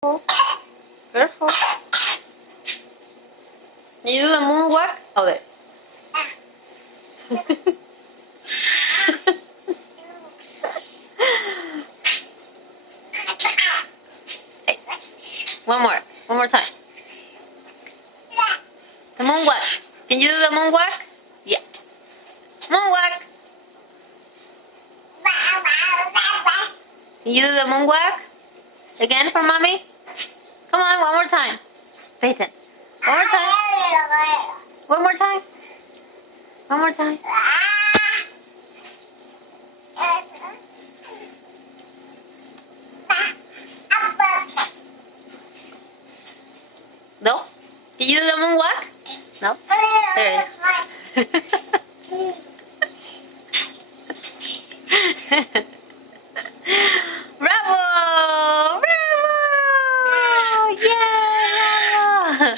Careful. Careful. Can you do the moonwalk? Oh, there. Hey, one more. One more time. The moonwalk. Can you do the moonwalk? Yeah. Moonwalk. Can you do the moonwalk? Again for mommy? Come on, one more time. Peyton. One more time. One more time. One more time. No? Can you do the moonwalk? No? There it is. Bravo! Bravo! Yeah!